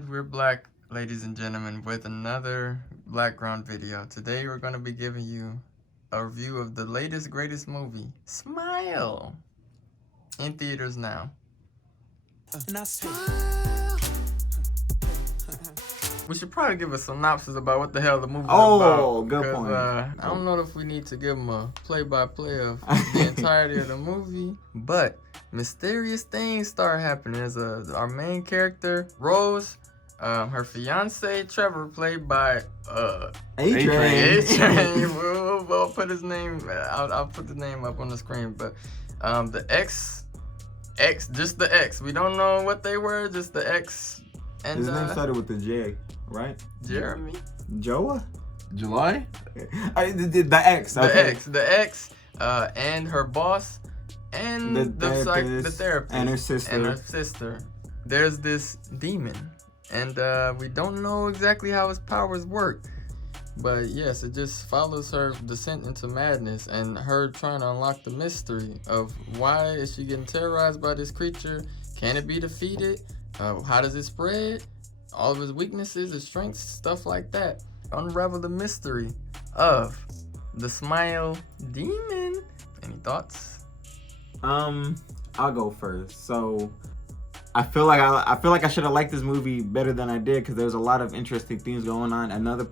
And we're back, ladies and gentlemen, with another Blackground video. Today we're going to be giving you a review of the latest, greatest movie, Smile, in theaters now. And I smile. We should probably give a synopsis about what the hell the movie's Oh, about. good point. I don't know if we need to give them a play-by-play of the entirety of the movie, but mysterious things start happening. There's our main character, Rose, her fiance, Trevor, played by A-Train. We'll put his name, I'll put the name up on the screen, but the ex, just the ex. We don't know what they were, just the ex. And His name started with the J, right? Jeremy? Joa? July? The X. Okay. The ex, and her boss, and the therapist, and her sister. There's this demon, and we don't know exactly how his powers work, but yes, it just follows her descent into madness and her trying to unlock the mystery of why is she getting terrorized by this creature? Can it be defeated? How does it spread? All of his weaknesses, his strengths, stuff like that. Unravel the mystery of the Smile Demon. Any thoughts? I'll go first. So I feel like I should have liked this movie better than I did because there's a lot of interesting things going on. Another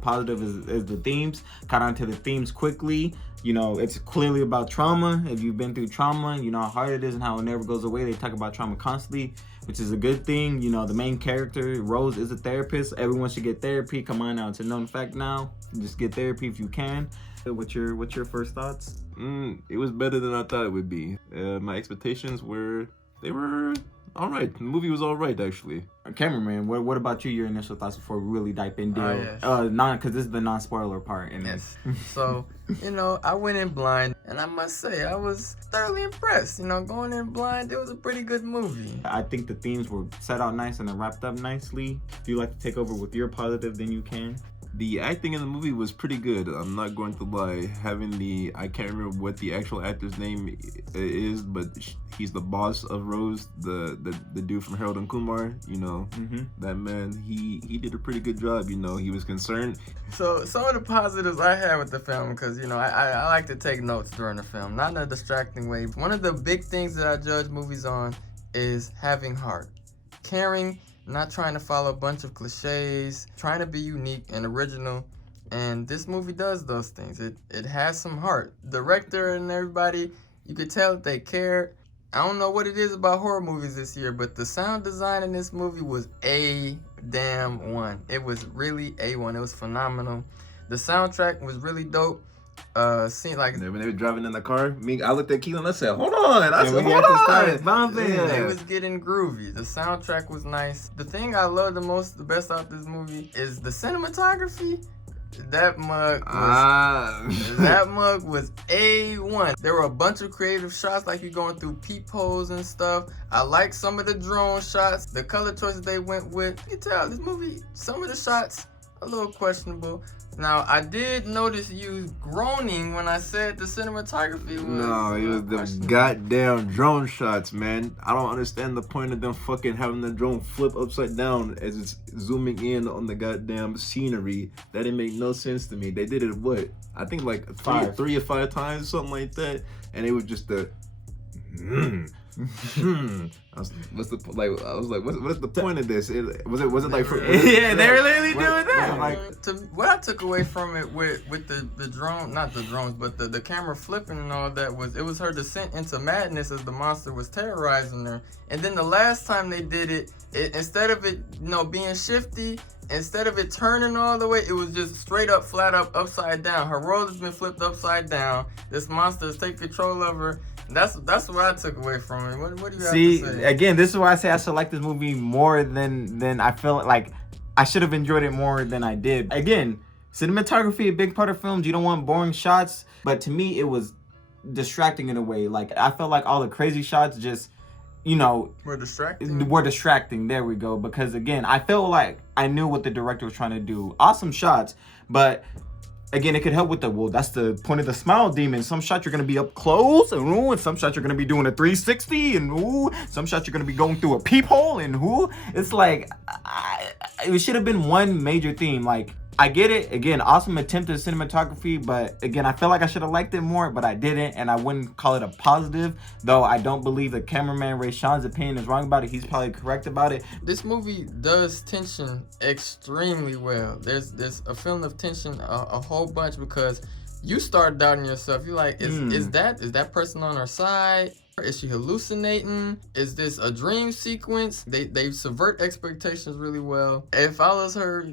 positive is the themes. Caught on to the themes quickly. You know, it's clearly about trauma. If you've been through trauma, you know how hard it is and how it never goes away. They talk about trauma constantly, which is a good thing. You know, the main character, Rose, is a therapist. Everyone should get therapy. Come on now, it's a known fact now. Just get therapy if you can. What's your first thoughts? It was better than I thought it would be. My expectations were all right. The movie was all right, actually. Cameraman, what about you? Your initial thoughts before we really dive in? Yes. Because this is the non-spoiler part. Yes. So, you know, I went in blind, and I must say, I was thoroughly impressed. You know, going in blind, it was a pretty good movie. I think the themes were set out nice and then wrapped up nicely. If you'd like to take over with your positive, then you can. The acting in the movie was pretty good. I'm not going to lie. I can't remember what the actual actor's name is, but he's the boss of Rose, the dude from Harold and Kumar. You know, that man. He did a pretty good job. You know, he was concerned. So some of the positives I had with the film, because you know I like to take notes during the film, not in a distracting way. One of the big things that I judge movies on is having heart, caring. Not trying to follow a bunch of cliches, trying to be unique and original. And this movie does those things. It has some heart. The director and everybody, you could tell that they cared. I don't know what it is about horror movies this year, but the sound design in this movie was A-damn-1. It was really A1. It was phenomenal. The soundtrack was really dope. When they were driving in the car, I looked at Keelan and I said, hold on. I said, hold on. They was getting groovy. The soundtrack was nice. The thing I love the best out this movie is the cinematography. That mug was A1. There were a bunch of creative shots, like you going through peepholes and stuff. I like some of the drone shots, the color choices they went with. You can tell this movie, some of the shots a little questionable. Now, I did notice you groaning when I said the cinematography was... No, it was the goddamn drone shots, man. I don't understand the point of them fucking having the drone flip upside down as it's zooming in on the goddamn scenery. That didn't make no sense to me. They did it, what? I think like three or five times, something like that. And it was just the... I was like, what's the point of this? Was it like for? Yeah, they were literally doing that. What I took away from it with the drone, not the drones, but the camera flipping and all that it was her descent into madness as the monster was terrorizing her. And then the last time they did it instead of it, you know, being shifty, instead of it turning all the way, it was just straight up, flat up, upside down. Her world has been flipped upside down. This monster has taken control of her. That's what I took away from it. What do you have to say? Again, this is why I say I should like this movie more than I feel like I should have enjoyed it more than I did. Again, cinematography, a big part of films. You don't want boring shots, but to me, it was distracting in a way. Like, I felt like all the crazy shots just, you know, were distracting. There we go. Because again, I felt like I knew what the director was trying to do. Awesome shots, but again, it could help with that's the point of the Smile Demon. Some shots you're going to be up close, and some shots you're going to be doing a 360, and some shots you're going to be going through a peephole, and it's like, it should have been one major theme. Like, I get it. Again, awesome attempt at cinematography, but again, I feel like I should have liked it more, but I didn't, and I wouldn't call it a positive, though I don't believe the cameraman Ray Sean's opinion is wrong about it. He's probably correct about it. This movie does tension extremely well. There's a feeling of tension a whole bunch because you start doubting yourself. You're like, is that person on her side? Is she hallucinating? Is this a dream sequence? They subvert expectations really well. It follows her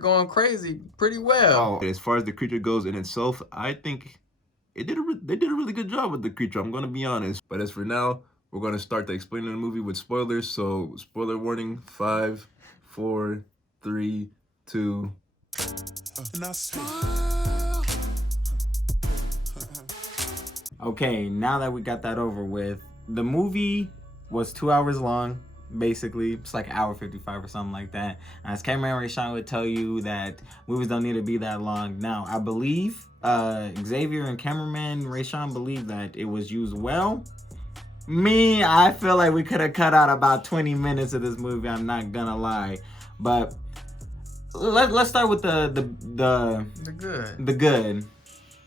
going crazy pretty well. As far as the creature goes in itself, I think they did a really good job with the creature. I'm gonna be honest. But as for now, we're gonna start the explaining the movie with spoilers. So spoiler warning: 5, 4, 3, 2. And I smile. Okay, now that we got that over with, the movie was 2 hours long. Basically, it's like an hour 55 or something like that. As cameraman Ray Sean would tell you that movies don't need to be that long. Now, I believe Xavier and cameraman Ray Sean believe that it was used well. Me, I feel like we could have cut out about 20 minutes of this movie. I'm not gonna lie, but let's start with the good.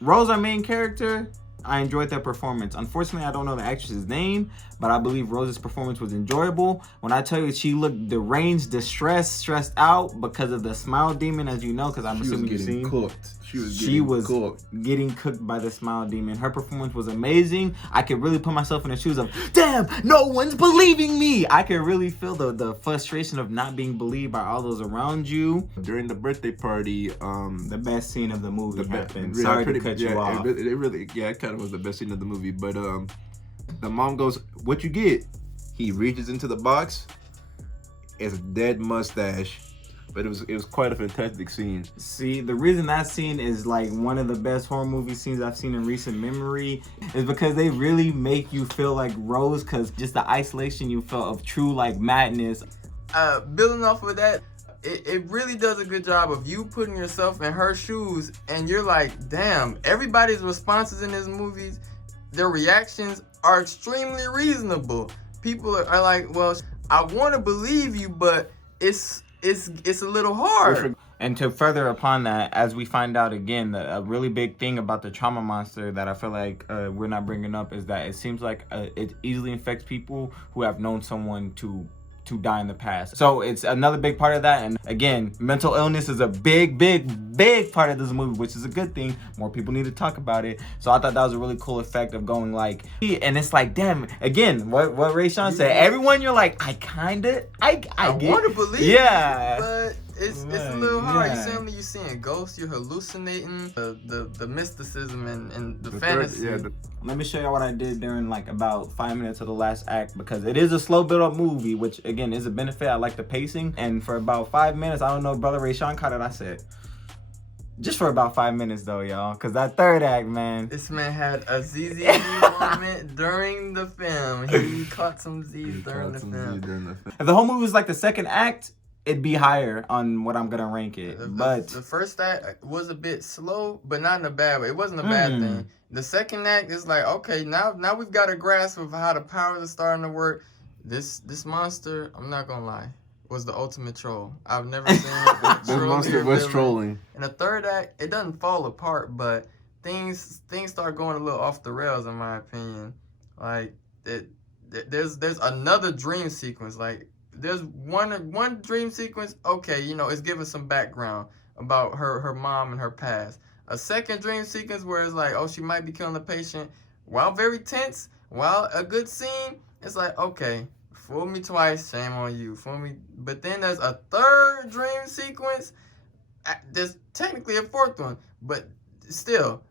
Rose, our main character. I enjoyed that performance. Unfortunately, I don't know the actress's name, but I believe Rose's performance was enjoyable. When I tell you she looked deranged, distressed, stressed out because of the smile demon, as you know, because I'm assuming you've seen. Cooked. She was getting cooked by the smile demon. Her performance was amazing. I could really put myself in the shoes of, damn, no one's believing me. I could really feel the frustration of not being believed by all those around you. During the birthday party, the best scene of the movie happened. Yeah, Sorry to cut you off. It kind of was the best scene of the movie. But the mom goes, "What you get?" He reaches into the box. It's a dead mustache. But it was quite a fantastic scene. See, the reason that scene is like one of the best horror movie scenes I've seen in recent memory is because they really make you feel like Rose, because just the isolation you felt of true like madness. Building off of that, it really does a good job of you putting yourself in her shoes, and you're like, damn, everybody's responses in this movie, their reactions are extremely reasonable. People are like, well, I want to believe you, but it's a little hard. And to further upon that, as we find out again, a really big thing about the trauma monster that I feel like we're not bringing up is that it seems like it easily infects people who have known someone to die in the past. So it's another big part of that. And again, mental illness is a big part of this movie, which is a good thing. More people need to talk about it. So I thought that was a really cool effect of going like, and it's like, damn, again, what Ray Sean said, everyone you're like, I want to believe yeah. But it's a little hard. You're seeing ghosts, you're hallucinating, the mysticism and the fantasy. Let me show y'all what I did during like about 5 minutes of the last act, because it is a slow build up movie, which again is a benefit. I like the pacing. And for about 5 minutes, I don't know if Brother Ray Sean caught it, I said, just for about 5 minutes though, y'all, because that third act, man. This man had a ZZ moment during the film. He caught some Z's during the film. If the whole movie was like the second act, it'd be higher on what I'm gonna rank it. But the first act was a bit slow, but not in a bad way. It wasn't a bad thing. The second act is like, okay, now we've got a grasp of how the powers are starting to work. This monster, I'm not gonna lie, was the ultimate troll. I've never seen This monster was trolling. In the third act, it doesn't fall apart, but things start going a little off the rails, in my opinion. Like there's another dream sequence. Like there's one dream sequence. Okay, it's giving some background about her mom and her past. A second dream sequence where it's like, oh, she might be killing the patient. While very tense, while a good scene, it's like, okay, fool me twice, shame on you. Fool me. But then there's a third dream sequence. There's technically a fourth one, but still,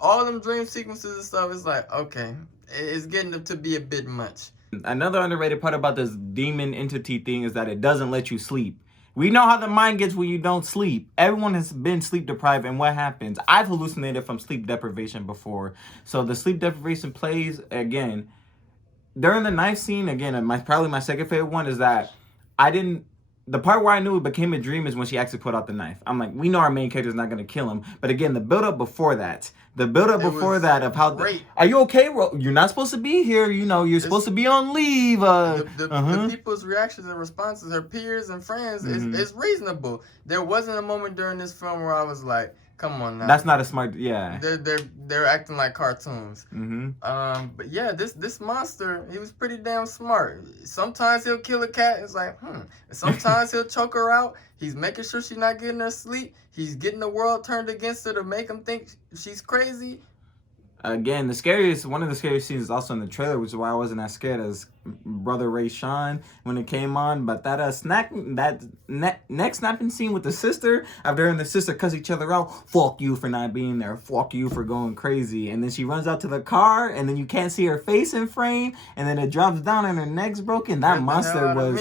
all them dream sequences and stuff, it's like, okay, it's getting to be a bit much. Another underrated part about this demon entity thing is that it doesn't let you sleep. We know how the mind gets when you don't sleep. Everyone has been sleep deprived, and what happens? I've hallucinated from sleep deprivation before. So the sleep deprivation plays, again, during the knife scene, again, probably my second favorite one is that I didn't the part where I knew it became a dream is when she actually put out the knife. I'm like, we know our main character's not gonna kill him, but again, the build up before that, of how are you okay? Well, you're not supposed to be here. You know, you're supposed to be on leave. The people's reactions and responses, her peers and friends, is reasonable. There wasn't a moment during this film where I was like, come on now. That's not a smart. Yeah. They're acting like cartoons. But yeah, this monster, he was pretty damn smart. Sometimes he'll kill a cat. It's like, Sometimes he'll choke her out. He's making sure she's not getting her sleep. He's getting the world turned against her to make him think she's crazy. Again, one of the scariest scenes is also in the trailer, which is why I wasn't as scared as Brother Ray Sean when it came on. But that neck snapping scene with the sister, after her and the sister cuss each other out, fuck you for not being there, fuck you for going crazy, and then she runs out to the car, and then you can't see her face in frame, and then it drops down and her neck's broken. That monster was.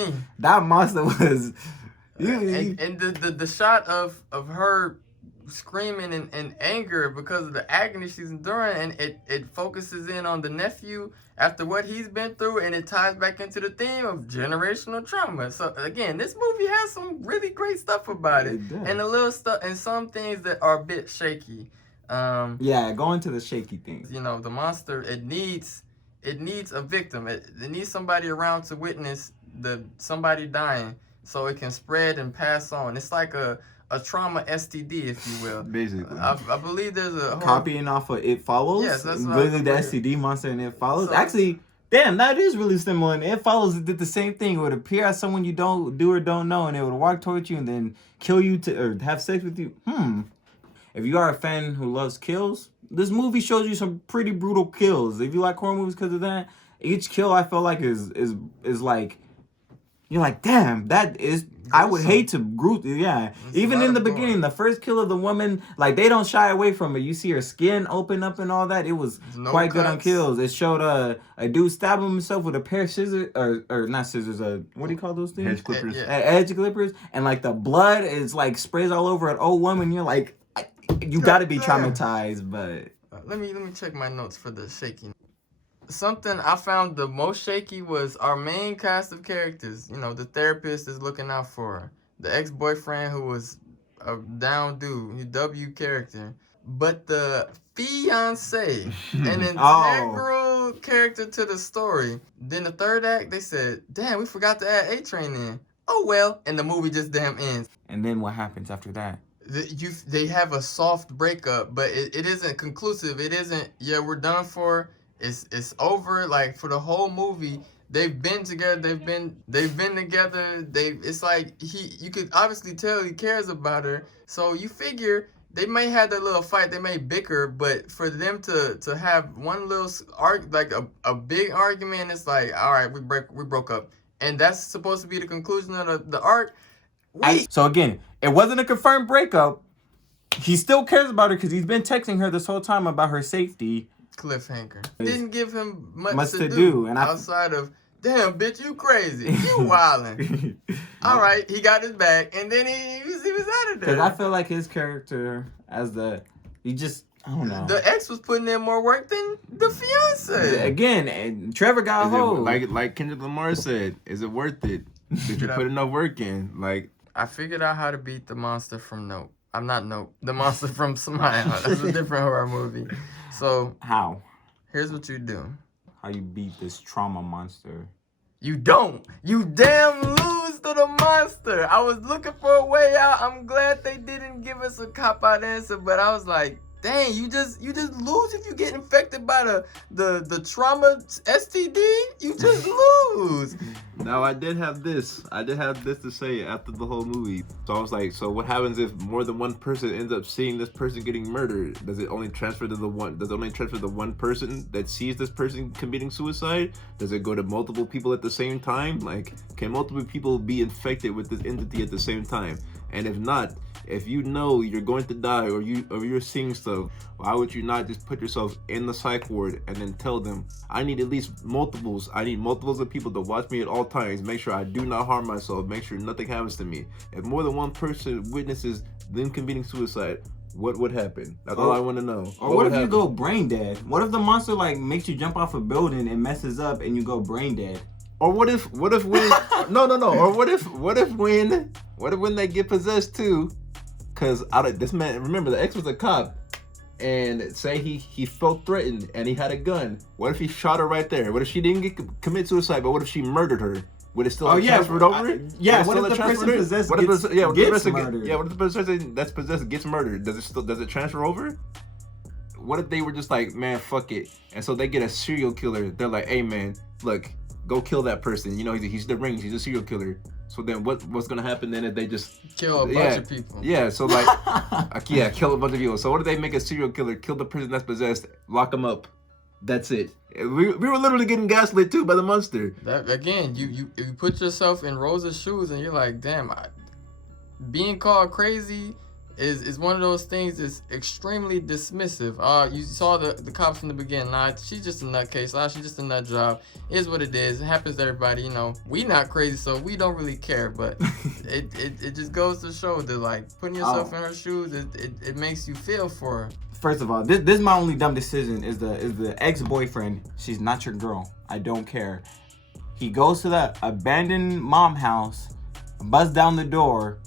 And the shot of her screaming in anger because of the agony she's enduring, and it focuses in on the nephew after what he's been through, and it ties back into the theme of generational trauma. So again, this movie has some really great stuff about it and a little stuff and some things that are a bit shaky. Go into the shaky things. You know, the monster, it needs a victim. It needs somebody around to witness somebody dying so it can spread and pass on. It's like a trauma STD, if you will. Basically. I believe there's a whole... Copying off of It Follows. Yes, that's really the STD monster in It Follows. So, actually, damn, that is really similar. And It Follows did the same thing. It would appear as someone you don't know, and it would walk towards you and then kill you or have sex with you. If you are a fan who loves kills, this movie shows you some pretty brutal kills. If you like horror movies because of that, each kill I feel like is like, you're like, damn, that is... I would hate to group, even in the beginning, the first kill of the woman, like, they don't shy away from it. You see her skin open up and all that. It was quite good on kills. It showed a dude stabbing himself with a pair of scissors, or not scissors, what do you call those things? Edge clippers. Edge clippers. And, like, the blood is, like, sprays all over an old woman. You're like, you got to be traumatized, but... Let me check my notes for the shaking. Something I found the most shaky was our main cast of characters. You know, the therapist is looking out for her. The ex-boyfriend who was a down dude, W character. But the fiance, an integral character to the story. Then the third act, they said, damn, we forgot to add A-Train in. Oh well, and the movie just damn ends. And then what happens after that? They have a soft breakup, but it isn't conclusive. It isn't, we're done for. It's over. Like, for the whole movie, they've been together. They've been together. It's like you could obviously tell he cares about her. So you figure they may have that little fight. They may bicker, but for them to have one little a big argument, it's like, all right, we broke up, and that's supposed to be the conclusion of the arc. So again, it wasn't a confirmed breakup. He still cares about her because he's been texting her this whole time about her safety. Cliffhanger. Didn't give him much to do and outside of, damn, bitch, you crazy. You wildin'. All right, he got his back, and then he was out of there. Because I feel like his character I don't know. The ex was putting in more work than the fiance. Again, and Trevor got hold. Like Kendrick Lamar said, is it worth it? Did you put enough work in? Like, I figured out how to beat the monster from Nope. I'm not Nope. The monster from Smile. That's a different horror movie. So how? Here's what you do. How you beat this trauma monster? You don't. You damn lose to the monster. I was looking for a way out. I'm glad they didn't give us a cop-out answer, but I was like, dang, you just lose if you get infected by the trauma STD. You just lose. Now I did have this to say after the whole movie. So I was like, so what happens if more than one person ends up seeing this person getting murdered? Does it only transfer to the one person that sees this person committing suicide? Does it go to multiple people at the same time? Like, can multiple people be infected with this entity at the same time? And if not, if you know you're going to die or you're seeing stuff, why would you not just put yourself in the psych ward and then tell them, I need at least multiples. I need multiples of people to watch me at all times. Make sure I do not harm myself. Make sure nothing happens to me. If more than one person witnesses them committing suicide, what would happen? That's all I want to know. Or what if you go brain dead? What if the monster makes you jump off a building and messes up and you go brain dead? Or what if when no or what if when they get possessed too? Cause this man, remember the ex was a cop, and say he felt threatened and he had a gun. What if he shot her right there? What if she didn't commit suicide, but what if she murdered her? Would it still transferred over? What if the person possessed gets murdered? What if the person that's possessed gets murdered? Does it transfer over? What if they were just like, man, fuck it, and so they get a serial killer? They're like, hey man, look, go kill that person. You know, he's the rings. He's a serial killer. So then what's gonna happen then if they just kill a bunch of people? Yeah, so like, kill a bunch of people. So what if they make a serial killer, kill the person that's possessed, lock him up? That's it. We were literally getting gaslit too by the monster. That, again, you put yourself in Rosa's shoes and you're like, damn, being called crazy is one of those things that's extremely dismissive. You saw the cops from the beginning. Nah, she's just a nutcase. She's just a nut job. It is what it is. It happens to everybody. You know, we not crazy, so we don't really care. But it just goes to show that, like, putting yourself in her shoes, it makes you feel for her. First of all, this is my only dumb decision. Is the ex-boyfriend? She's not your girl. I don't care. He goes to that abandoned mom house, busts down the door.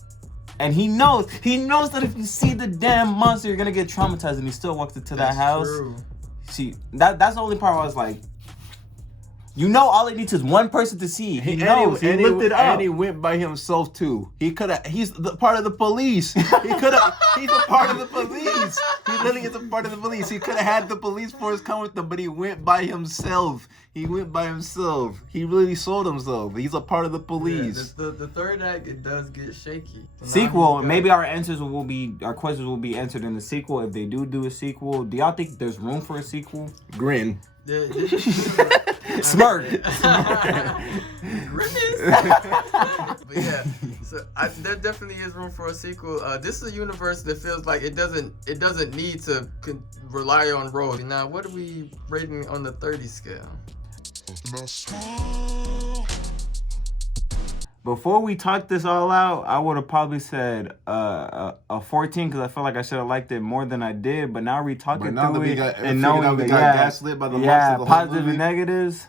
And he knows that if you see the damn monster, you're gonna get traumatized, and he still walks into that house. True. See, that's the only part where I was like, all it needs is one person to see. He knows. He lifted up. And he went by himself too. He's the part of the police. He's a part of the police. He literally is a part of the police. He could have had the police force come with him, but he went by himself. He really sold himself. He's a part of the police. Yeah, the third act, it does get shaky. So sequel, maybe our questions will be answered in the sequel. If they do a sequel, do y'all think there's room for a sequel? Grin. Smrik. But yeah, so there definitely is room for a sequel. This is a universe that feels like it doesn't need to rely on Rose. Now, what are we rating on the 30 scale? Before we talked this all out, I would have probably said a 14 because I feel like I should have liked it more than I did. But now we talking through it and knowing that gaslit by the monster, the positive and negatives.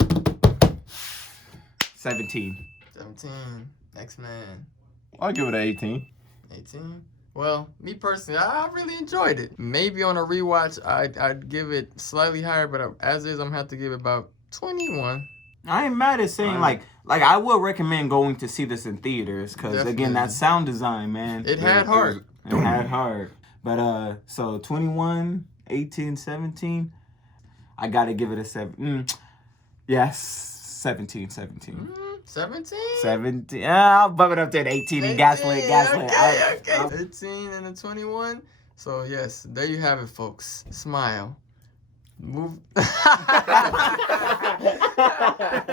17. 17. X-Men. I'll give it an 18. 18. Well, me personally, I really enjoyed it. Maybe on a rewatch, I'd give it slightly higher, but as is, I'm gonna have to give it about 21. I ain't mad at saying like I will recommend going to see this in theaters because again, that sound design, man, it had heart. It had heart. But so 21, 18, 17, I gotta give it a 7. Yes, 17. 17. 17. I'll bump it up to an 18 and gaslit. Okay. 18 and a 21. So yes, there you have it, folks. Smile. Move.